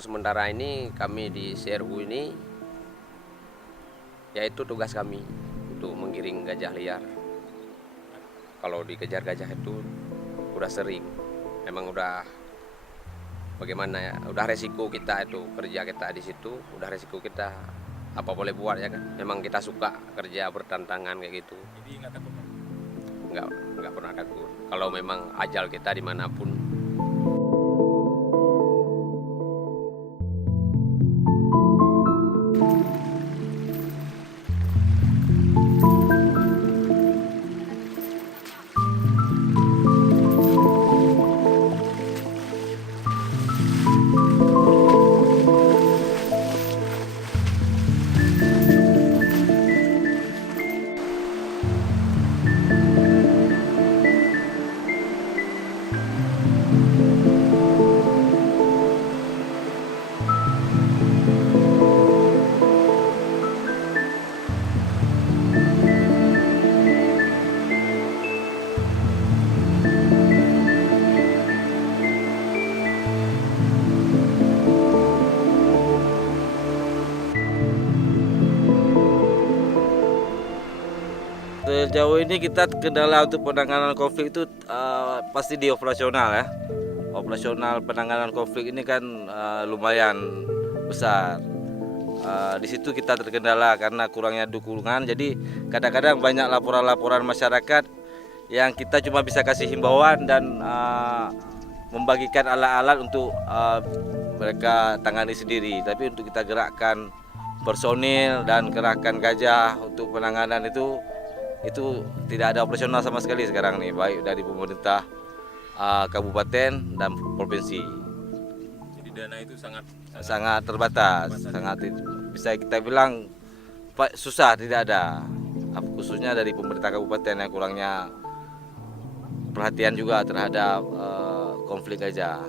untuk sementara ini kami di CRU ini, yaitu tugas kami untuk menggiring gajah liar. Kalau dikejar gajah itu udah sering, memang udah bagaimana ya, udah resiko kita itu kerja kita di situ, udah resiko kita apa boleh buat ya kan. Memang kita suka kerja bertantangan kayak gitu. Jadi nggak takut Pak? Nggak pernah takut. Kalau memang ajal kita dimanapun. Sejauh ini kita kendala untuk penanganan konflik itu pasti di operasional ya. Operasional penanganan konflik ini kan lumayan besar. Di situ kita terkendala karena kurangnya dukungan. Jadi kadang-kadang banyak laporan-laporan masyarakat yang kita cuma bisa kasih himbauan dan membagikan alat-alat untuk mereka tangani sendiri. Tapi untuk kita gerakkan personil dan kerahkan gajah untuk penanganan itu tidak ada operasional sama sekali sekarang nih, baik dari pemerintah kabupaten dan provinsi. Jadi dana itu Sangat terbatas, sangat bisa kita bilang susah, tidak ada. Khususnya dari pemerintah kabupaten yang kurangnya perhatian juga terhadap konflik gajah.